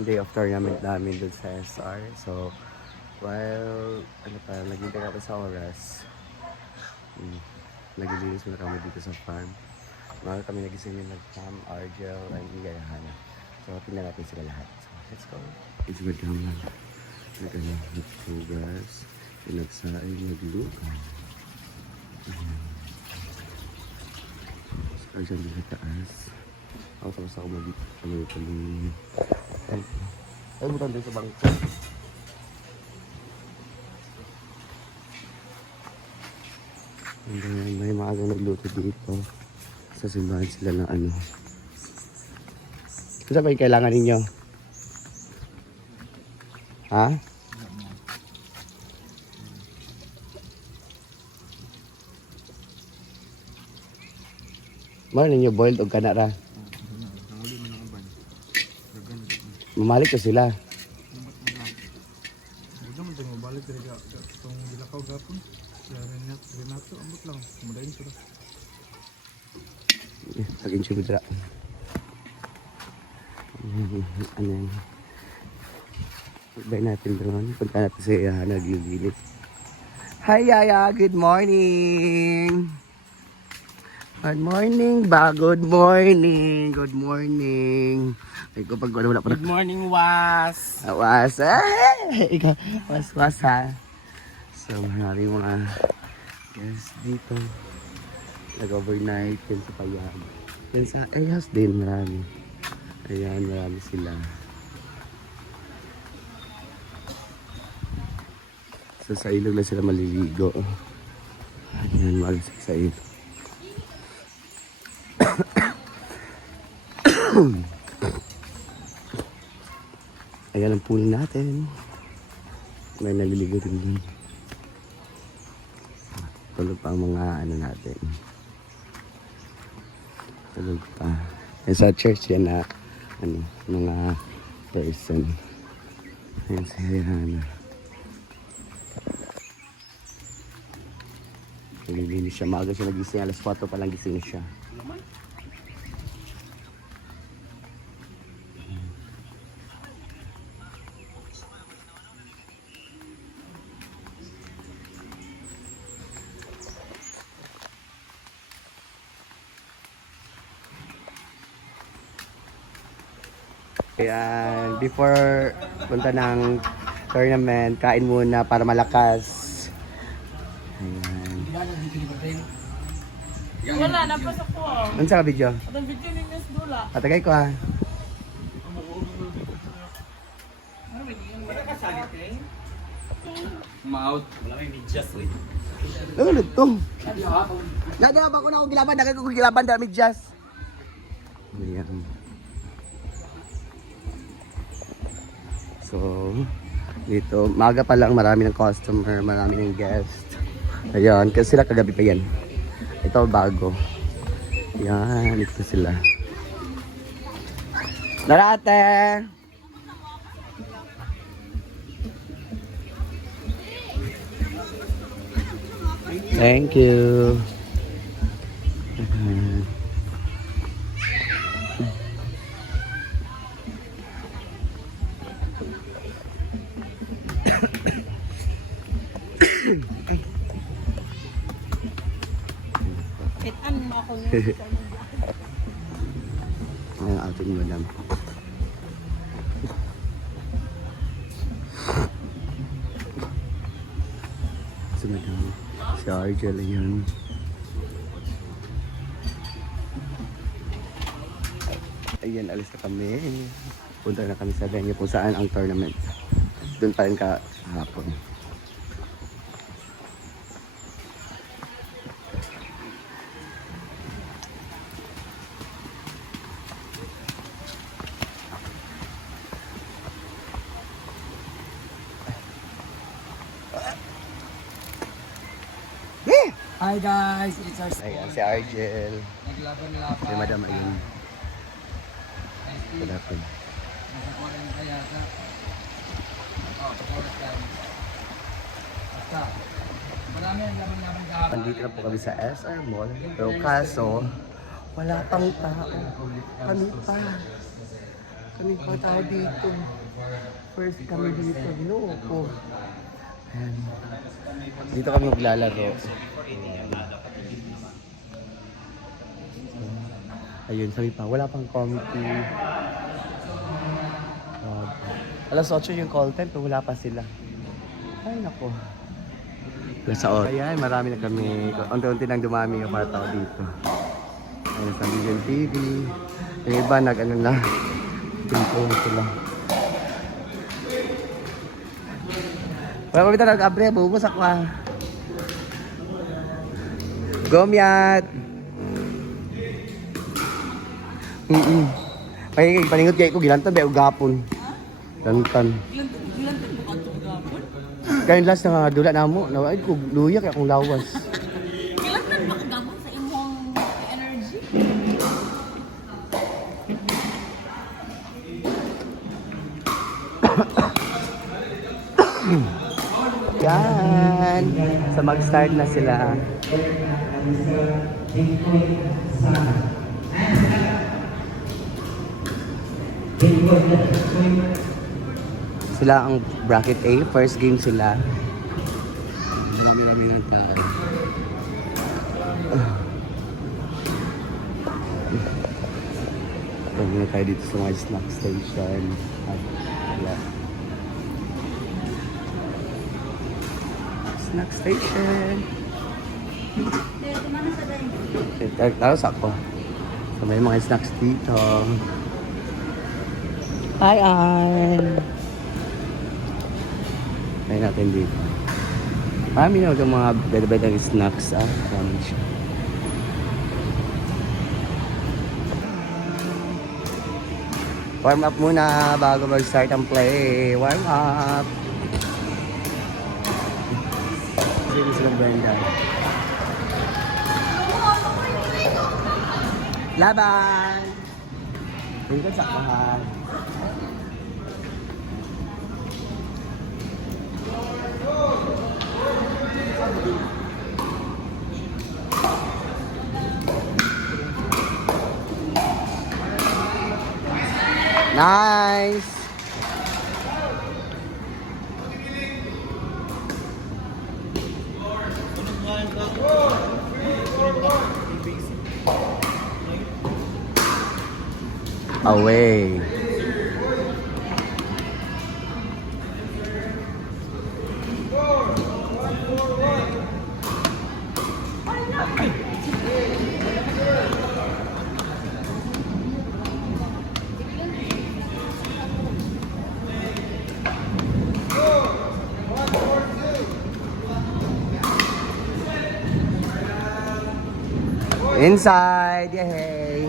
second day of tournament namin dun sa SR. So, while, naghintay kami sa oras, naglilinis muna kami dito sa farm. Mga kami nagising yung nag-Pam, Argel, and Igayahana. So, tingnan natin sila lahat. So, let's go. It's madam na. Nagtugas, pinagsain, naglugaw. So, Argel din sa taas. Ako tapos ako mag-paling. Ay, butan din sa bangko. And then, may maagang nagluto dito. Sa simbahan sila ng ano. Ano ba yung kailangan ninyo? Ha? Mahal ninyo boiled o kanara? Mamalik ko sila. Huwag naman tayo mabalik talaga itong Bilakaw gapon. Sila Renato, ambot lang. Madayin sila. Lagin siya bidra. Ano yan? Pagbayin natin doon. Punta natin sa Yaya naglilinis. Hi Yaya! Good morning! Good morning ba? Good morning! Good morning! Ay ko pag wala pa. Good morning, Was! Was! Ikaw, was ha. So maraming mga guests dito. Nag-overnight din sa Payag. Yan sa Ayas din marami. Ayan, marami sila. So sa ilog na sila maliligo. Ayan, marami sila sa ilog. Ayan ang pool natin. May naliligo din dun. Tulog pa ang mga ano natin. Tulog pa. Yan sa church yan na ano, mga person. Ayan si Hana. Naglilinis siya. Maaga siya nagising. Alas 4 pa lang gising siya. Ayan, before punta ng tournament, kain muna para malakas. Ayan. Wala, napasok ko. Ano sa video? At ang video ni Miss Dula. Patagay ko ha. Maut. Wala may medyas rin. Ano ito? Nadala ba ko na ako gilaban? Nakay ko gilaban dami jazz. Ayan. So, dito, maga pa lang marami ng customer, marami ng guest. Ayan, kasi sila kagabi pa yan. Ito bago. Ayan, ito sila. Narate! Thank you. Kitaan mo ako yun. Ang ating madam. Si madam. Si Argel yan. Ayan, alis na kami. Punta na kami sa venue kung saan ang tournament. Doon pa rin kahapon. Hi guys, it's our Ayan, si Argel. Naglaban-laban. Si madam, ayun. Good afternoon. Nasa 40 kaya sa... Oh, 4 times. Basta. Marami ang laban-laban kahapon. Andito na po kami sa SR Mall. Pero kaso, wala pang tao. Kami pa. kami tao dito. First kami dito. Ginoo ko. Ayan. Dito kami maglalaro. Ayun, sabi pa, wala pang committee. Alas 8 yung call time, pero wala pa sila. Ay, nako. Alas 8. Ayan, marami na kami. Unti-unti nang dumami yung mga tao dito. Ayan, sa Vision TV. Yung iba, nag-ano na. Pintuan sila. Wala kami talaga, abre. Bubos ako ah. Gomyat! Ay, paningot kayo ko, gilantan ba yung gapon? Gilantan. Gilantan mo kanto gapon? Kaya last na nga dula na mo, nawag ko, luyak akong lawas. Gilantan mo gapon sa imong energy? Yan! So mag-start na sila. Sila ang bracket A, first game sila. Marami-rami ng tao. Pwede na tayo dito sa mga snack station. At wala. Snack station. Tapos ako. So may mga snacks dito. Hi, Ann! Try natin dito. Marami na yung mga bed-bedang snacks. Marami siya. Warm up muna bago mag-start ang play. Warm up! Sige silang Brenda. Laban! Hindi ka sakpahan. Nice! Away. Inside, yay!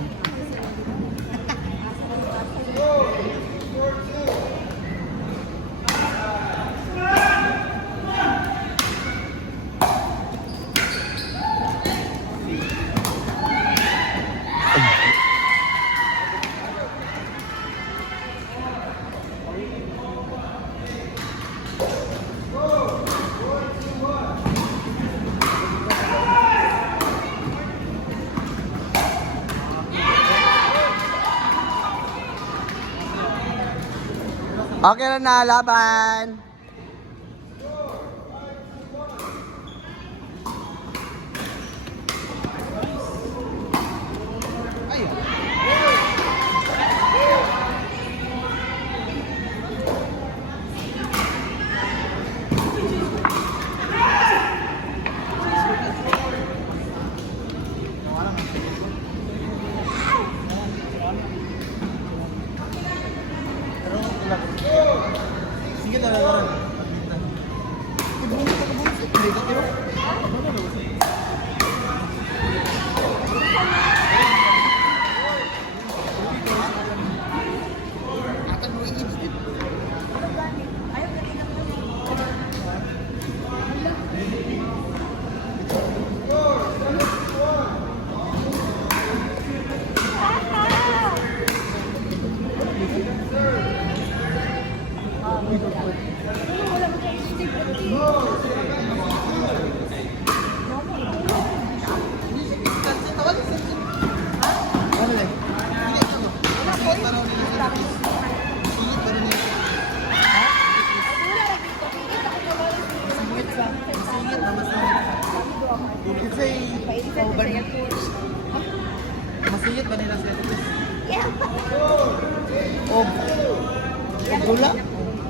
Okay na laban.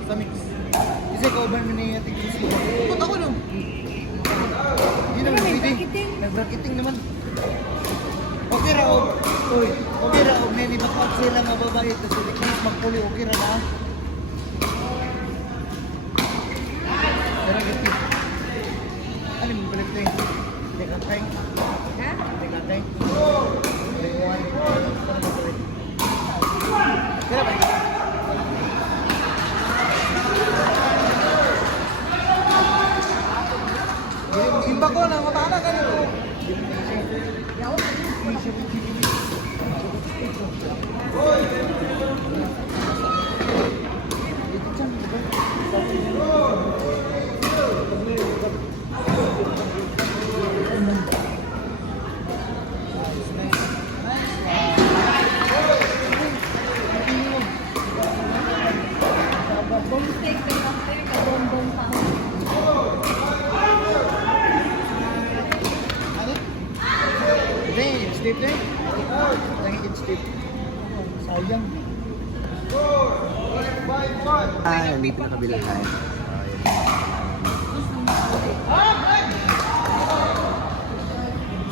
Sa mix. Kasi cover mo na yung ating gusto. Punta ko nun. Hindi naman pwede. Nag-marketing naman. Okay ra og. Uy, okay ra og nini bakit sila nga babae tapos hindi magpuli okay ra na. Pero gati. Ano mo balik tayo? Dekatay. Ha? Dekatay. Dekwan. Kaya ba? Simba ko na matana ka nito. Bomsteak, kabom-bom pa. Hindi, sleep na eh. Nangingin sleep. Sayang. Dito na kabila tayo.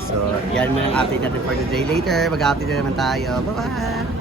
So, yan mo yung update natin for today. Later, mag-update na naman tayo. Bye-bye!